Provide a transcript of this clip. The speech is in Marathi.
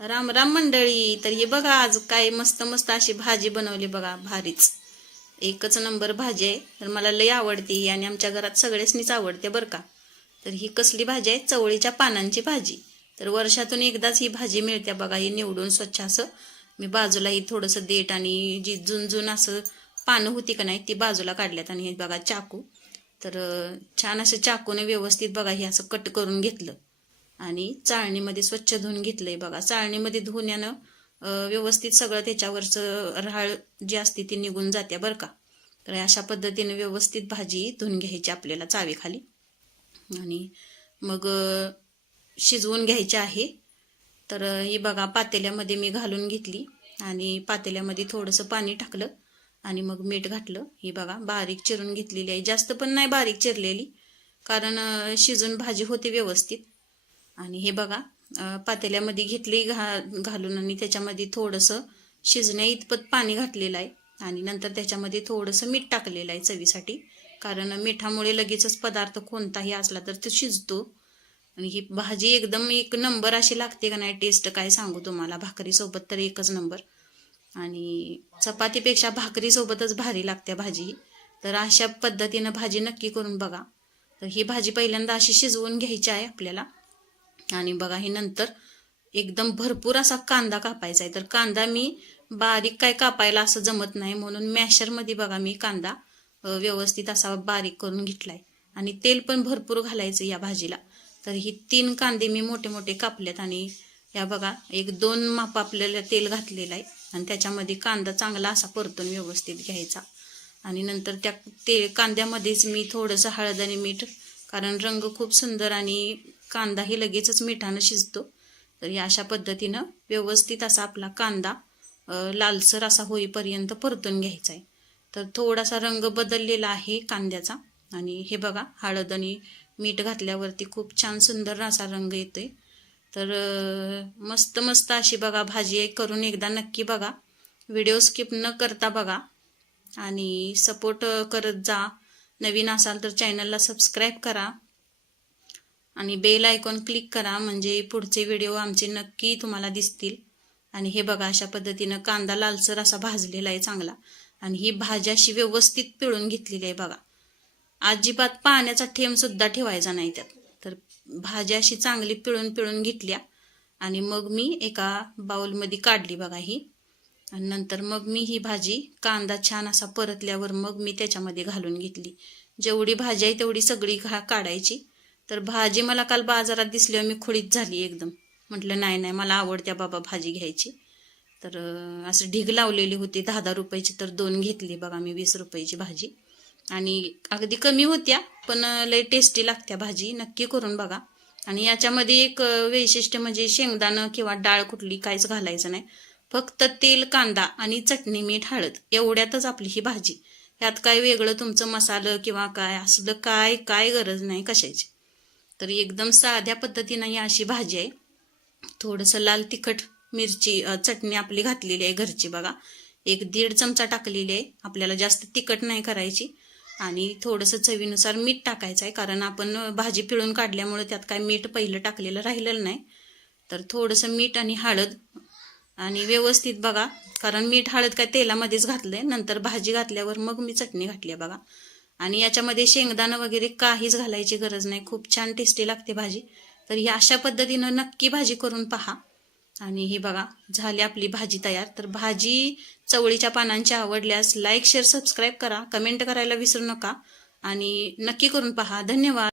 राम राम मंडळी तर हे बघा आज काय मस्त मस्त अशी भाजी बनवली बघा भारीच. एकच नंबर भाजी आहे तर मला लई आवडते ही आणि आमच्या घरात सगळ्यासनीच आवडते बरं का. तर ही कसली भाजी आहे? चवळीच्या पानांची भाजी. तर वर्षातून एकदाच ही भाजी मिळते बघा ही निवडून स्वच्छ असं. मी बाजूला ही थोडंसं देठ आणि जी जुनजून असं पानं होती का नाही ती बाजूला काढल्यात आणि हे बघा चाकू. तर छान असं चाकूने व्यवस्थित बघा हे असं कट करून घेतलं. आणि चाळणीमध्ये स्वच्छ धुवून घेतलंय बघा. चाळणीमध्ये धुण्यानं व्यवस्थित सगळं त्याच्यावरचं राळ जी असते ती निघून जाते बरं का. तर अशा पद्धतीने व्यवस्थित भाजी धुवून घ्यायची आपल्याला चावीखाली. आणि मग शिजवून घ्यायची आहे. तर ही बघा पातेल्यामध्ये मी घालून घेतली. आणि पातेल्यामध्ये थोडंसं पाणी टाकलं. आणि मग मीठ घातलं. ही बघा बारीक चिरून घेतलेली आहे. जास्त पण नाही बारीक चिरलेली. कारण शिजून भाजी होते व्यवस्थित. आणि हे बघा पातेल्यामध्ये घेतली घा घालून आणि त्याच्यामध्ये थोडंसं शिजण्या इतपत पाणी घातलेलं आहे. आणि नंतर त्याच्यामध्ये थोडंसं मीठ टाकलेलं आहे चवीसाठी. कारण मिठामुळे लगेचच पदार्थ कोणताही असला तर तो शिजतो. आणि ही भाजी एकदम एक नंबर अशी लागते का नाही टेस्ट काय सांगू तुम्हाला. भाकरीसोबत तर एकच नंबर. आणि चपातीपेक्षा भाकरीसोबतच भारी लागते भाजी. तर अशा पद्धतीनं भाजी नक्की करून बघा. तर ही भाजी पहिल्यांदा अशी शिजवून घ्यायची आहे आपल्याला. आणि बघा हे नंतर एकदम भरपूर असा कांदा कापायचा आहे. तर कांदा मी बारीक काय कापायला असं जमत नाही म्हणून मॅशरमध्ये बघा मी कांदा व्यवस्थित असा बारीक करून घेतलाय. आणि तेल पण भरपूर घालायचं या भाजीला. तर ही तीन कांदे मी मोठे मोठे कापलेत आणि या बघा एक दोन माप आपल्याला तेल घातलेलं आहे आणि त्याच्यामध्ये कांदा चांगला असा परतून व्यवस्थित घ्यायचा. आणि नंतर त्या ते कांद्यामध्येच मी थोडंसं हळद आणि मीठ कारण रंग खूप सुंदर आणि कांदाही लगेचच मिठानं शिजतो. तर या अशा पद्धतीनं व्यवस्थित असा आपला कांदा लालसर असा होईपर्यंत परतून घ्यायचा आहे. तर थोडासा रंग बदललेला आहे कांद्याचा आणि हे बघा हळद आणि मीठ घातल्यावरती खूप छान सुंदर असा रंग येतोय. तर मस्त मस्त अशी बघा भाजी आहे करून एकदा नक्की बघा. व्हिडिओ स्किप न करता बघा आणि सपोर्ट करत जा. नवीन असाल तर चॅनलला सबस्क्राईब करा. आणि बेल आयकॉन क्लिक करा. म्हणजे पुढचे व्हिडिओ आमचे नक्की तुम्हाला दिसतील. आणि हे बघा अशा पद्धतीनं कांदा लालसर असा भाजलेला आहे चांगला. आणि ही भाजी अशी व्यवस्थित पिळून घेतलेली आहे बघा. अजिबात पाण्याचा थेंब सुद्धा ठेवायचा नाही त्यात. तर भाजी अशी चांगली पिळून पिळून घेतल्या. आणि मग मी एका बाऊलमध्ये काढली बघा ही. आणि नंतर मग मी ही भाजी कांदा छान असा परतल्यावर मग मी त्याच्यामध्ये घालून घेतली. जेवढी भाजी आहे तेवढी सगळी घा काढायची. तर भाजी मला काल बाजारात दिसल्यावर मी खोळीत झाली एकदम. म्हटलं नाही नाही मला आवडत्या बाबा भाजी घ्यायची. तर असं ढीग लावलेली होती दहा दहा रुपयाची तर दोन घेतली बघा मी वीस रुपयाची भाजी. आणि अगदी कमी होत्या पण लय टेस्टी लागत्या भाजी नक्की करून बघा. आणि याच्यामध्ये एक वैशिष्ट्य म्हणजे शेंगदाणं किंवा डाळ कुठली काहीच घालायचं नाही. फक्त तेल कांदा आणि चटणी मीठ हळद एवढ्यातच आपली ही भाजी. यात काय वेगळं तुमचं मसालं किंवा काय असलं काय काय गरज नाही कशाची. तर एकदम साध्या पद्धतीनं ही अशी भाजी आहे. थोडंसं लाल तिखट मिरची चटणी आपली घातलेली आहे घरची बघा. एक दीड चमचा टाकलेली आहे. आपल्याला जास्त तिखट नाही करायची. आणि थोडंसं चवीनुसार मीठ टाकायचं आहे. कारण आपण भाजी पिळून काढल्यामुळे त्यात काय मीठ पहिलं टाकलेलं राहिलेलं नाही. तर थोडंसं मीठ आणि हळद. आणि व्यवस्थित बघा. कारण मीठ हळद काय तेलामध्येच घातलंय. नंतर भाजी घातल्यावर मग मी चटणी घातली आहे बघा. आणि याच्यामध्ये शेंगदाणं वगैरे काहीच घालायची गरज नाही. खूप छान टेस्टी लागते भाजी. तर ही अशा पद्धतीनं नक्की भाजी करून पहा. आणि ही बघा झाली आपली भाजी तयार. तर भाजी चवळीच्या पानांची आवडल्यास लाईक शेअर सबस्क्राईब करा. कमेंट करायला विसरू नका. आणि नक्की करून पहा. धन्यवाद.